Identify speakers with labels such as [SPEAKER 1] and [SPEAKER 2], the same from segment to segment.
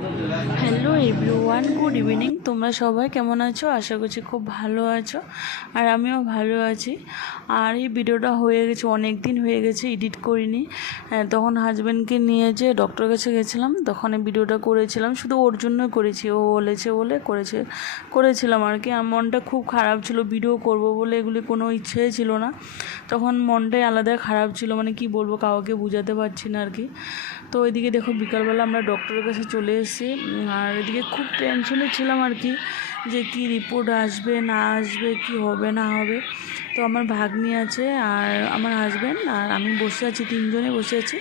[SPEAKER 1] Hello everyone good evening তোমরা সবাই কেমন আছো? আশা করছি খুব ভালো আছো আর আমিও ভালো আছি। আর এই ভিডিওটা হয়ে গেছে অনেক দিন হয়ে গেছে এডিট করিনি। তখন হাজব্যান্ডকে নিয়ে যে ডক্টর কাছে গেছিলাম, তখন এই ভিডিওটা করেছিলাম। শুধু ওর জন্য করেছি, ও বলেছে বলে করেছে, করেছিলাম আর কি। আমার মনটা খুব খারাপ ছিল ভিডিও করব বলে এগুলি কোনো ইচ্ছে ছিল না। তখন মনটাই আলাদা খারাপ ছিল মানে কি বলব, কাউকে বোঝাতে পারছি না আর কি। তো ওইদিকে দেখো, বিকালবেলা আমরা ডক্টরের কাছে চলে এসেছি। উম, আর এদিকে খুব টেনশনে ছিলাম আর কি যে কি রিপোর্ট আসবে না আসবে কি হবে না হবে। তো আমার ভাগ্নি আছে আর আমার হাজব্যান্ড আর আমি বসে আছি তিনজনে বসে আছি।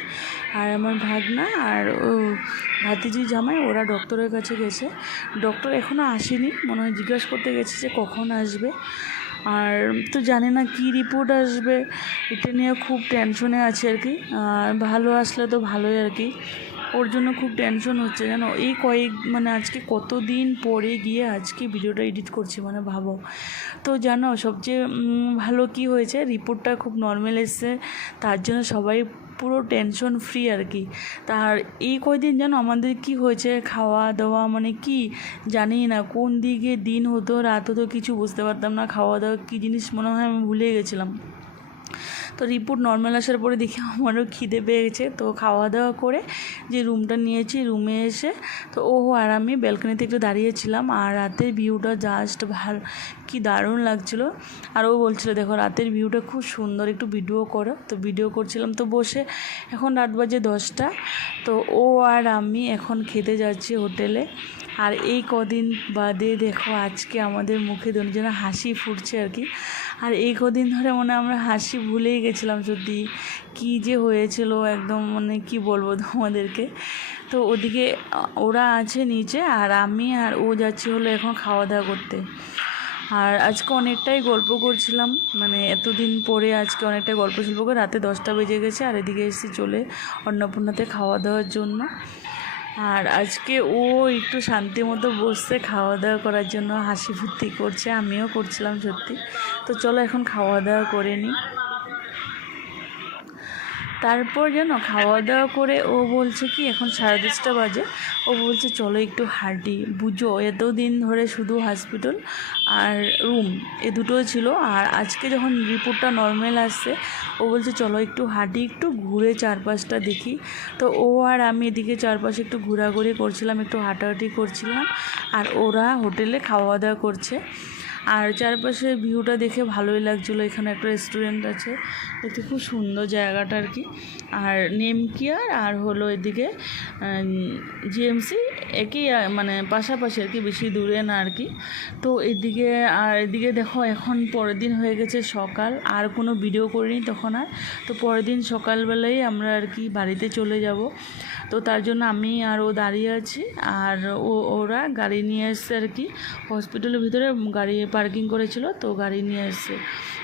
[SPEAKER 1] আর আমার ভাগনা আর ও ভাতিজি জামাই ওরা ডক্টরের কাছে গেছে। ডক্টর এখনও আসেনি মনে হয় জিজ্ঞাসা করতে গেছে যে কখন আসবে। আর তো জানি না কী রিপোর্ট আসবে এটা নিয়ে খুব টেনশনে আছে আর কি। আর ভালো আসলে তো ভালোই আর কি। ওর জন্য খুব টেনশন হচ্ছে, জানো? এই কয়েক মানে আজকে কতদিন পরে গিয়ে আজকে ভিডিওটা এডিট করছি মানে ভাবো। তো জানো, সবচেয়ে ভালো কি হয়েছে? রিপোর্টটা খুব নর্মাল এসছে, তার জন্য সবাই পুরো টেনশন ফ্রি আর কি। তার এই কয়দিন যেন আমাদের কি হয়েছে? খাওয়া দাওয়া মানে কি? জানি না, কোন দিকে দিন হতো, রাত হতো, কিছু বুঝতে পারতাম না। খাওয়া দাওয়া কী জিনিস মনে হয় আমি ভুলে গেছিলাম। তো রিপোর্ট নর্মাল আসার পরে দেখি আমারও খিদে পেয়েছে তো খাওয়া দাওয়া করে যে রুমটা নিয়েছি রুমে এসে তো ও আর আমি ব্যালকনিতে একটু দাঁড়িয়েছিলাম আর রাতের ভিউটা জাস্ট ভালো, কি দারুণ লাগছিল। আর ও বলছিল, দেখো, রাতের ভিউটা খুব সুন্দর, একটু ভিডিও করো। তো ভিডিও করছিলাম, তো বসে এখন রাত বাজে দশটা। তো ও আর আমি এখন খেতে যাচ্ছি হোটেলে। আর এই কদিন বাদে দেখো আজকে আমাদের মুখে দুজনে হাসি ফুটছে আর কি। আর এই কদিন ধরে মনে আমরা হাসি ভুলেই গেছিলাম সত্যি। কী যে হয়েছিল একদম মানে কি বলব তোমাদেরকে। তো ওদিকে ওরা আছে নিচে আর আমি আর ও যাচ্ছি হলো এখন খাওয়া দাওয়া করতে। আর আজকে অনেকটাই গল্প করছিলাম মানে এতদিন পরে আজকে অনেকটাই গল্প শিল্প করে রাতে দশটা বেজে গেছে আর এদিকে এসে চলে অন্নপূর্ণাতে খাওয়া দাওয়ার জন্য। আর আজকে ও একটু শান্তি মতো বসছে খাওয়া দাওয়া করার জন্য হাসি ফুর্তি করছে, আমিও করছিলাম সত্যি। তো চলো এখন খাওয়া দাওয়া করে নিই তারপর যেন খাওয়া দাওয়া করে ও বলছে কি, এখন সাড়ে দশটা বাজে। ও বলছে, চলো একটু হাঁটি। বুঝো এতদিন ধরে শুধু হসপিটাল আর রুম এ দুটো ছিল। আর আজকে যখন রিপোর্টটা নর্মাল আসছে, ও বলছে, চলো একটু হাঁটি, একটু ঘুরে চারপাশটা দেখি। তো ও আর আমি এদিকে চারপাশে একটু ঘোরাঘুরি করছিলাম, একটু হাঁটাহাঁটি করছিলাম। আর ওরা হোটেলে খাওয়া দাওয়া করছে। আর চারপাশের ভিউটা দেখে ভালোই লাগছিল। এখানে একটা রেস্টুরেন্ট আছে। দেখতে খুব সুন্দর জায়গাটা আর কি। আর নেমকিয়ার আর হলো এদিকে জিএমসি একই মানে পাশাপাশি আর কি, বেশি দূরে না আর কি। তো এদিকে, আর এদিকে দেখো, এখন পরের দিন হয়ে গেছে সকাল। আর কোনো ভিডিও করিনি তখন আর। তো পরের দিন সকালবেলায় আমরা আর কি বাড়িতে চলে যাব। তো তার জন্য আমি আর ও দাঁড়িয়ে আছি। আর ও, ওরা গাড়ি নিয়ে এসছে আর কি। হসপিটালের ভিতরে গাড়ি পার্কিং করেছিল, তো গাড়ি নিয়ে এসছে।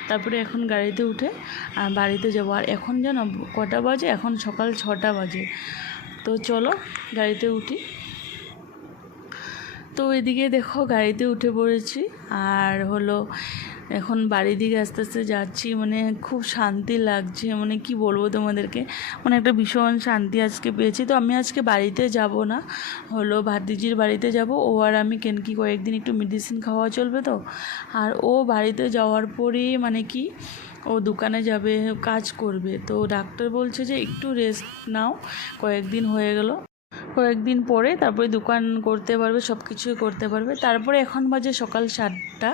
[SPEAKER 1] তারপরে এখন গাড়িতে উঠে বাড়িতে যাব। আর এখন যেন কটা বাজে? এখন সকাল ছটা বাজে। তো চলো, গাড়িতে উঠি। তো এদিকে দেখো গাড়িতে উঠে পড়েছি। আর হলো এখন বাড়ির দিকে আস্তে আস্তে যাচ্ছি মানে খুব শান্তি লাগছে মানে কি বলব তোমাদেরকে? মানে একটা ভীষণ শান্তি আজকে পেয়েছি। তো আমি আজকে বাড়িতে যাব না, হলো ভাতিজির বাড়িতে যাব। ও আর আমি কেন কি কয়েকদিন একটু মেডিসিন খাওয়া চলবে তো? আর ও বাড়িতে যাওয়ার পরেই মানে কি, ও দোকানে যাবে, কাজ করবে। তো ডাক্তার বলছে যে একটু রেস্ট নাও, কয়েকদিন হয়ে গেল। কয়েকদিন পরে তারপরে দোকান করতে পারবে সব কিছুই করতে পারবে। তারপরে এখন বাজে সকাল সাতটা,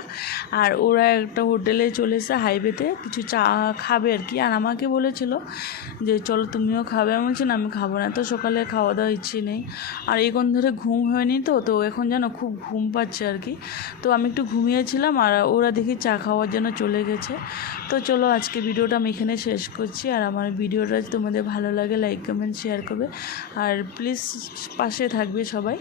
[SPEAKER 1] আর ওরা একটা হোটেলে চলে এসে হাইওয়েতে, কিছু চা খাবে আর কি। আর আমাকে বলেছিল যে, চলো তুমিও খাবে। আমি বলছি, না, আমি খাব না। তো সকালে খাওয়া দাওয়া ইচ্ছে নেই। আর এখন ধরে ঘুম হয়নি তো তো এখন যেন খুব ঘুম পাচ্ছে আর কি। তো আমি একটু ঘুমিয়েছিলাম, আর ওরা দেখি চা খাওয়ার জন্য চলে গেছে। তো চলো আজকে ভিডিওটা আমি এখানে শেষ করছি। আর আমার ভিডিওটা তোমাদের ভালো লাগে লাইক কমেন্ট শেয়ার করবে। আর প্লিজ পাশে থাকবে সবাই।